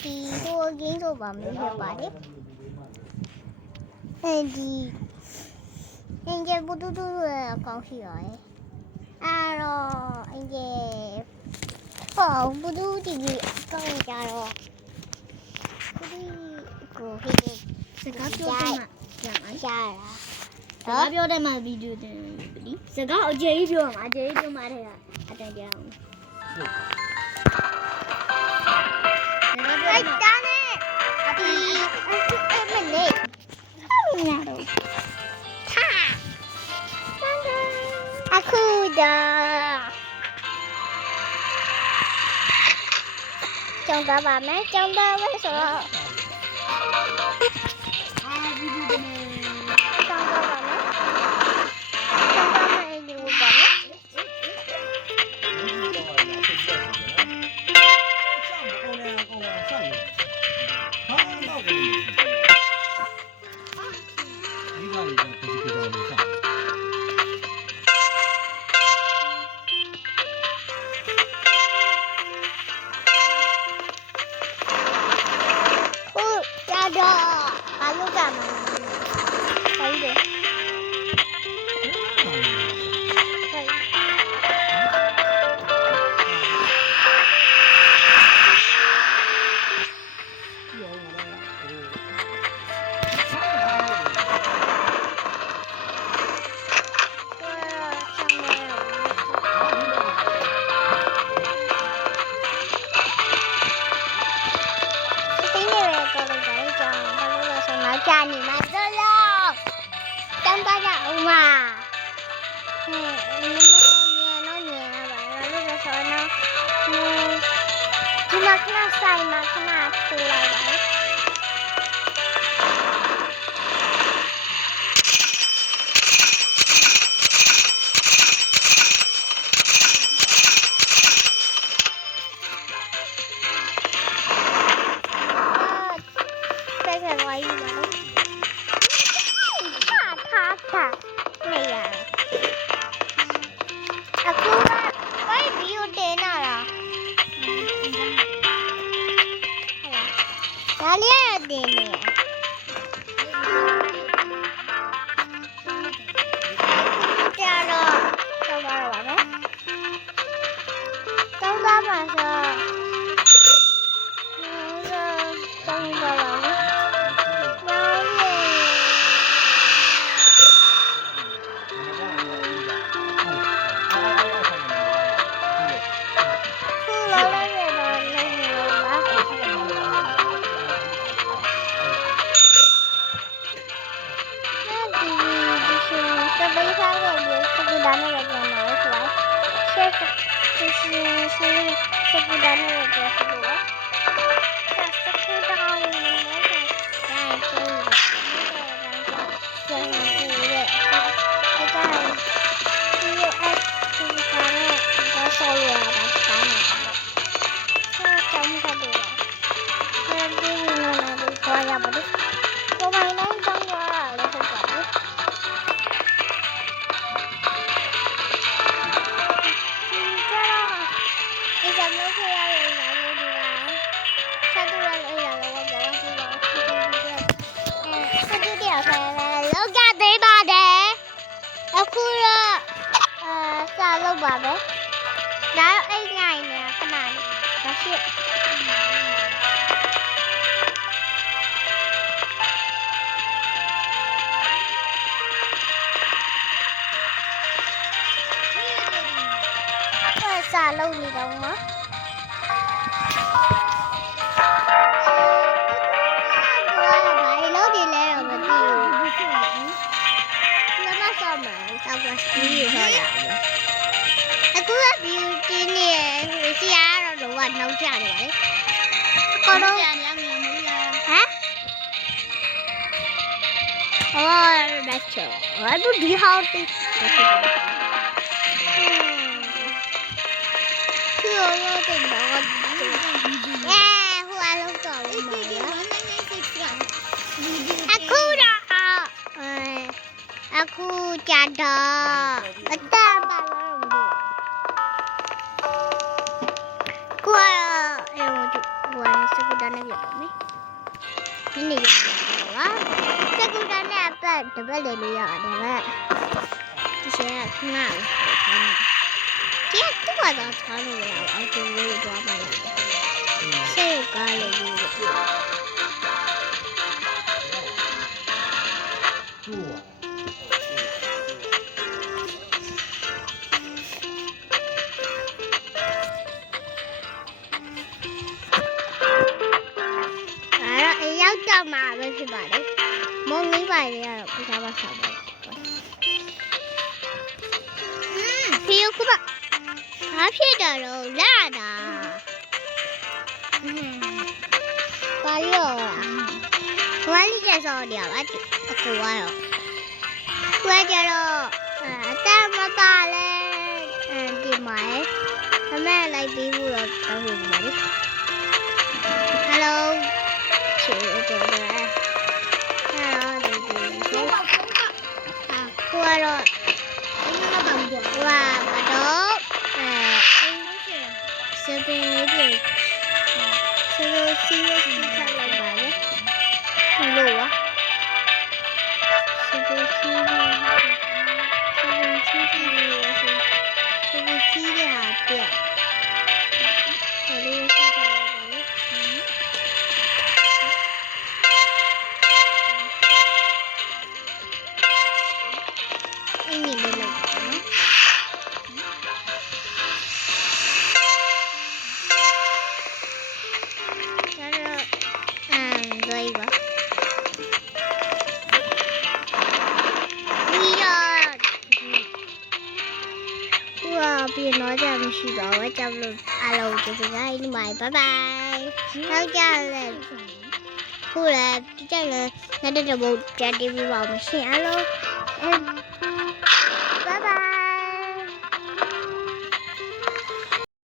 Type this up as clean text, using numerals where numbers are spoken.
ဒီဟိုဂိမ်းဆိုပါမယ်ဖြစ်ပါတယ်အဲဒီအင်ဂျယ်ဘူတူတူရဲ့အကောင့်ရှိရတယ်အဲ့တော့အင်ဂျယ်ဘူတူတီဗီအကောင့်ကြတော့ဒီကိုဟိတ်စကားပြောတယ်မှာရမှာရတာစကားပြောတယ်မှာဗီဒီယိုတင်ပြီစကားအကျေကြီးပြောမှာအကျေကြီးပြောမှာတဲ့အတန်ကြာအောင်လိုက်တာနဲ့ဒီမလေးညတော့ဟာအခုဒါကျောင်းသားပါမယ်ကျောင်းသားပဲဆိုတော့ဒီကျောင်းသားပါမယ်ကျောင်းသားမယ်ဒီလိုပါမယ်家你们这喽，当大家好嘛？你们年了吧？那个时候呢，今天看到晒嘛，看到出来了。哪里有点呢？这样了，上班了吧？上班晚上，上班了。ပါပဲဒါအိတ်ငိုင်းနေခဏလေးဒါရှိစာလုံးနေတော့မနောက်ကြတယ်ပါလေအကောင်တော့ကြာနေရမလားဟမ်ဟောလက်ချောဘာလို့ဒီဟောင်းတိသူရောတဲ့တော့ဟိုအလုံးတော့အခုကြတော့အတပါလို့ကိုယ် စကူတာနဲ့ပြတော့မယ်ဒီနေ့ရပါစကူတာနဲ့အပတ်တပတ်လေလို့ရတယ်ဗျဒီရှယ်ကခဏလေးဒီကတော့ထားလို့ရအောင်အခုလေးသွားပါလားဆေးကားလေးအဲ့တော့ရောက်တော့မှာပဲဖြစ်ပါတယ်မုံလေးပါလေကတော့ပြသားပါဆောင်ပါဖီယိုကဘာဖြစ်တာတော့လာတာဘာလို့ဘာလို့ကျဆောရပါ့အကူရောကွဲကြတော့အတမပါလဲဒီမိုင်အမေလိုက်ပြီးဘူးတော့တောင်းနေပါလေ Hello ချေတော့Hello ဒီကိုကတော့ဘာစပင်းလေးတွေဆိုလိုစီးရစီးထားလိုက်ပါလေဒီလိုပါစပင်းစီးရစီးထားလို့ဆိုစပင်းစီးရဟာပြဆိုလိုစီးထားလိုက်ပါလေအင်းလေးလိုက်ပါနော်ပြင်တော့ကြမရှိပါဘူးကြောက်လို့အားလုံးကျေးဇူးတင်ပါတယ်ဘိုင်ဘိုင်နောက်ကြလဲခုလည်းကြည့်လဲလက်တဲ့ဘုတ်ပြတ်တီးပြပါဦးရှင်အားလုံး